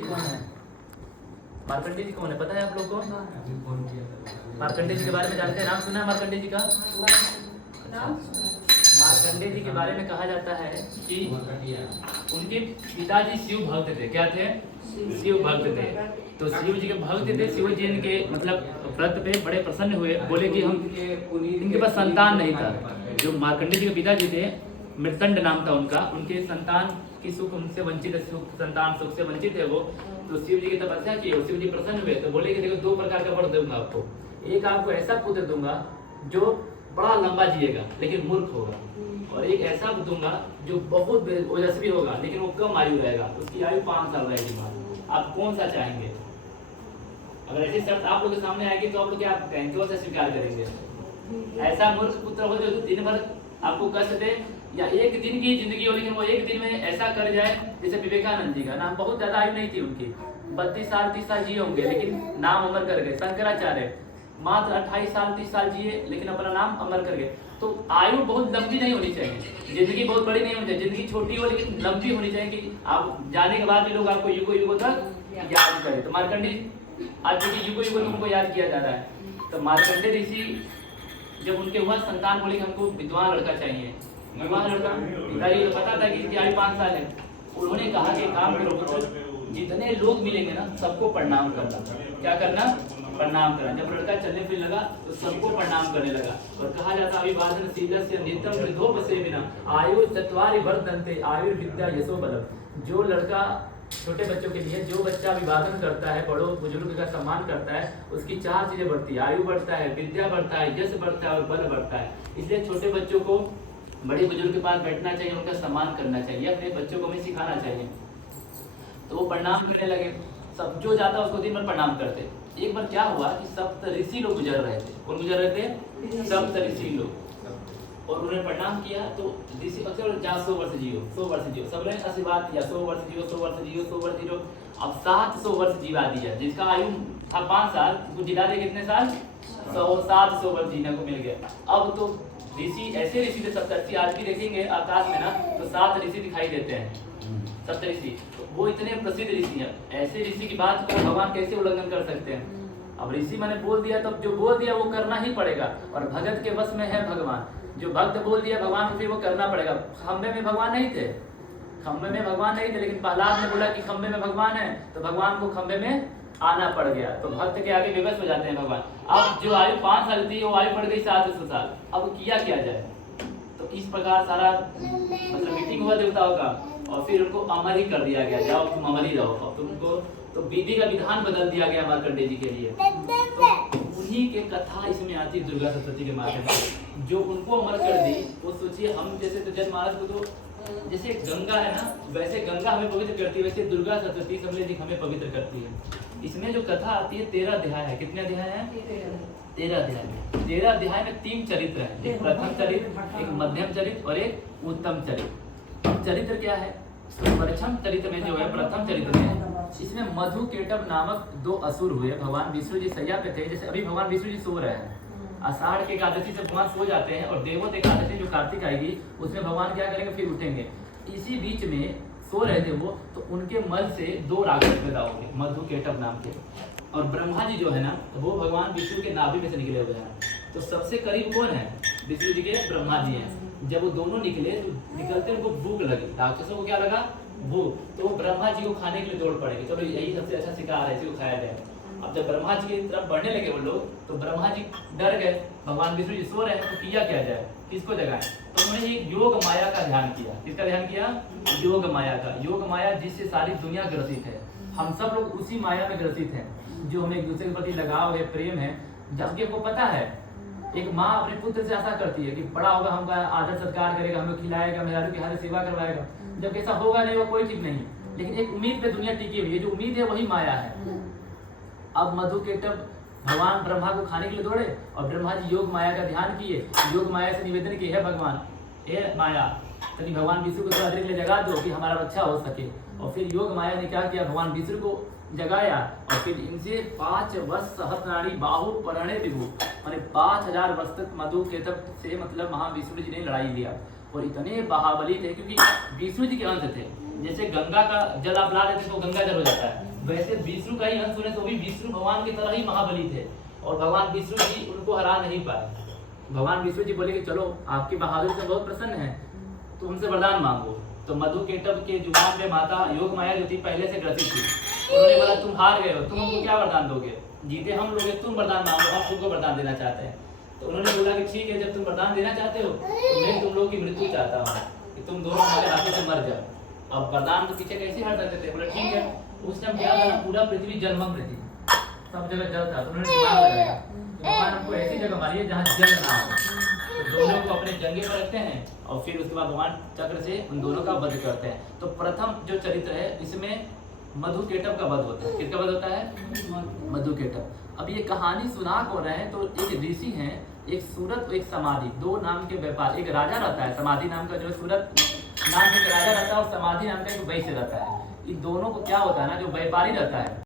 कौन है? मार्कंडेय जी कौन है पता है आप लोग को? मार्कंडेय जी के बारे में जानते हैं? नाम सुना है मार्कंडेय जी का? मार्कंडेय जी के बारे में कहा जाता है कि उनके पिताजी शिव भक्त थे। क्या थे? शिव भक्त थे। तो शिव जी के भक्त थे। शिव जी इनके मतलब व्रत पे बड़े प्रसन्न हुए, बोले कि हम इनके पास संतान नहीं था। जो मार्कंडेय जी के पिताजी थे, मृतंड नाम था उनका, उनके संतान की सुख उनसे वंचित है, संतान सुख से वंचित है वो। तो शिव जी की तपस्या की और शिव जी प्रसन्न हुए, तो बोले कि देखो दो प्रकार का वर दूंगा आपको। एक आपको ऐसा पुत्र दूंगा जो बड़ा लंबा जिएगा लेकिन मूर्ख होगा, और एक ऐसा दूंगा जो बहुत ओजस्वी होगा लेकिन वो कम आयु रहेगा, उसकी आयु 5 साल रहेगी। आप कौन सा चाहेंगे? अगर ऐसी शर्त आप लोग के सामने आएगी तो आप लोग क्या कहेंगे, कौन सा स्वीकार करेंगे? ऐसा मूर्ख पुत्र हो जो दिन भर आपको कष्ट दे, या एक दिन की जिंदगी हो लेकिन वो एक दिन में ऐसा कर जाए जैसे विवेकानंद जी का नाम, बहुत ज्यादा आयु नहीं थी उनकी, 32 साल 30 साल जिए होंगे लेकिन नाम अमर कर गए। शंकराचार्य मात्र 28 साल 30 साल जिए लेकिन अपना नाम अमर कर गए। तो आयु बहुत लंबी नहीं होनी चाहिए, जिंदगी बहुत बड़ी नहीं होनी चाहिए, जिंदगी छोटी हो लेकिन लंबी होनी चाहिए कि आप जाने के बाद भी लोग आपको युगों युगों तक याद करें। तो मार्कंडेय आज क्योंकि युगों युगों तक उनको याद किया जा रहा है, तो मार्कंडेय ऋषि जब उनके हुआ संतान बोले कि हमको विद्वान लड़का चाहिए, विद्वान लड़का, पिताजी को पता था कि इसकी आयु 5 साल है, उन्होंने कहा कि काम करो पुत्र, जितने लोग मिलेंगे ना सबको प्रणाम करना। क्या करना? प्रणाम करना। जब लड़का चलने फिरने लगा तो सबको प्रणाम करने लगा। और कहा जाता अभिवादन शीलस्य नित्यं वृद्धोपसेविना आयु चत्वारि वर्धन्ते आयुर्विद्या यशो बलम्। जो लड़का छोटे बच्चों के लिए, जो बच्चा अभिवादन करता है, बड़ों बुजुर्ग का सम्मान करता है, उसकी 4 चीजें बढ़ती है, आयु बढ़ता है, विद्या बढ़ता है, यश बढ़ता है और बल बढ़ता है। इसलिए छोटे बच्चों को बड़े बुजुर्ग के पास बैठना चाहिए, उनका सम्मान करना चाहिए, अपने बच्चों को हमें सिखाना चाहिए। तो वो प्रणाम करने लगे, सब जो जाता उसको दिन भर प्रणाम करते। एक बार क्या हुआ कि सप्त ऋषि लोग गुजर रहे थे। कौन गुजर रहे थे? सप्त ऋषि लोग। और उन्होंने प्रणाम किया तो ऋषि अक्सर 100 वर्ष जियो, 100 वर्ष जियो, सब ने आशीर्वाद दिया, 100 वर्ष जियो, 100 वर्ष जियो, 100 वर्ष जियो। अब 700 वर्ष जीवा दिया, जिसका आयु था 5 साल, उसको जिला दे कितने साल? 700 वर्ष जीने को मिल गया। अब तो ऋषि ऐसे ऋषि थे सप्तऋषि, आज भी देखेंगे आकाश में ना तो 7 ऋषि दिखाई देते हैं, सप्तऋषि। वो इतने प्रसिद्ध ऋषि हैं, ऐसे ऋषि की बात को भगवान कैसे उल्लंघन कर सकते हैं? अब ऋषि मैंने बोल दिया तो जो बोल दिया वो करना ही पड़ेगा, और भगत के वश में है भगवान। जो भक्त बोल दिया भगवान को फिर वो करना पड़ेगा। खंबे में भगवान नहीं थे, खंबे में भगवान नहीं थे, लेकिन प्रहलाद ने बोला कि खंबे में भगवान है, तो भगवान को खंबे में आना पड़ गया। तो भक्त के आगे विवश हो जाते हैं भगवान। अब जो आयु 5 साल थी वो आयु बढ़ गई 700 साल। अब किया क्या जाए? तो इस प्रकार सारा मतलब मीटिंग हुआ देवताओं का, और फिर उनको अमर ही कर दिया गया, जाओ तुम अमर ही रहो। और तुमको तो विधि का विधान बदल दिया गया मार्कंडेय जी के लिए। तो उन्हीं के कथा इसमें आती दुर्गा सप्तशती के माध्यम से, जो उनको अमर कर दी। वो सोचिए हम जैसे तो जन महाराज को तो जैसे गंगा है ना, वैसे गंगा हमें पवित्र करती है, वैसे दुर्गा सप्तशती समझ लीजिए हमें पवित्र करती है। इसमें जो कथा आती है 13 अध्याय है। कितने अध्याय हैं? 13 अध्याय में। 13 अध्याय में 3 चरित्र हैं, एक प्रथम चरित्र, एक मध्यम चरित्र और एक उत्तम चरित्र। चरित्र क्या है? प्रथम चरित्र में जो है, प्रथम चरित्र में इसमें मधु केटव नामक 2 असुर हुए। भगवान विष्णु जी सैया पे थे, जैसे अभी भगवान विष्णु जी सो रहे हैं। आषाढ़ के एकादशी से भगवान सो जाते हैं, और देवों एकादशी जो कार्तिक आएगी उसमें भगवान क्या करेंगे, फिर उठेंगे। इसी बीच में सो रहे थे वो, तो उनके मल से 2 राक्षस पैदा हो गए, मधु केटव नाम के। और ब्रह्मा जी जो है ना, वो भगवान विष्णु के नाभि में से निकले हुए हैं। तो सबसे करीब कौन है? विष्णु जी के ब्रह्मा जी हैं। जब वो दोनों निकले तो निकलते उनको भूख लगी, राक्षसों को क्या लगा? भूख। तो वो ब्रह्मा जी को खाने के लिए दौड़ पड़ेंगे, चलो यही सबसे अच्छा शिकार है, इसी को खाया जाए। अब जब ब्रह्मा जी की तरफ बढ़ने लगे वो लोग, तो ब्रह्मा जी डर गए, भगवान विष्णु जी सो रहे हैं, तो किया क्या जाए, किसको जगाएं? तो उन्होंने एक योग माया का ध्यान किया। किसका ध्यान किया? योग माया का। योग माया जिससे सारी दुनिया ग्रसित है, हम सब लोग उसी माया में ग्रसित हैं, जो हमें एक दूसरे के प्रति लगाव है, प्रेम है। जबकि आपको पता है एक माँ अपने पुत्र से आशा करती है कि बड़ा होगा, हमका आदर सत्कार करेगा, हमें खिलाएगा, मेहरारू की हर सेवा करवाएगा। जब ऐसा होगा नहीं, वो कोई ठीक नहीं, लेकिन एक उम्मीद पे दुनिया टिकी हुई है, जो उम्मीद है वही माया है। अब मधु केटव भगवान ब्रह्मा को खाने के लिए दौड़े, और ब्रह्मा जी योग माया का ध्यान किए, योग माया से निवेदन किए, है भगवान, हे माया, तभी भगवान विष्णु को थोड़ा देर के लिए जगा दो कि हमारा बच्चा हो सके। और फिर योग माया ने क्या किया, भगवान विष्णु को जगाया, और फिर इनसे 5 वर्ष सहस्राणी बाहु परणे विभु, माने 5000 वर्ष तक मधु केतव से मतलब महाविष्णु जी ने लड़ाई लिया। और इतने महाबली थे क्योंकि विष्णु जी के अंश थे। जैसे गंगा का जल आप ला देते तो गंगा जल हो जाता है, वैसे विष्णु का ही अंश होने से वो भी विष्णु भगवान की तरह ही महाबली थे और भगवान विष्णु जी उनको हरा नहीं पाए। भगवान विष्णु जी बोले कि चलो आपकी बहादुरी से बहुत प्रसन्न है, तो उनसे वरदान मांगो। तो मधुकेटव के जुबान पे माता योग माया जो थी पहले से ग्रसित थी, उन्होंने बोला तुम हार गए हो, तुम हमको क्या वरदान दोगे? जीते हम लोग, तुम वरदान मांगो, हम तुमको वरदान देना चाहते हैं। तो उन्होंने बोला कि ठीक है, जब तुम वरदान देना चाहते हो तो मैं तुम लोगों की मृत्यु चाहता हूँ कि तुम दोनों हमारे हाथों से मर जाओ। अब वरदान तो पीछे कैसे हट सकते थे? बोला ठीक है। उस टाइम क्या था, पूरा पृथ्वी जलमग्न थी, सब जगह जल था। तो उन्होंने दिमाग लगाया भगवान हमको ऐसी जगह मारिए जहाँ जल ना हो। तो दोनों को अपने जंगे पर रखते हैं और फिर उसके बाद भगवान चक्र से उन दोनों का वध करते हैं। तो प्रथम जो चरित्र है इसमें मधुकेटव का वध होता है। किसका वध होता है? मधुकेटव। अब ये कहानी सुना कौन रहे हैं? तो एक ऋषि हैं, एक सूरत और एक समाधि, दो नाम के व्यापार। एक राजा रहता है, समाधि नाम का जो सूरत नाम का राजा रहता है और समाधि नाम का एक वैश्य रहता है। इन दोनों को क्या होता है ना, जो व्यापारी रहता है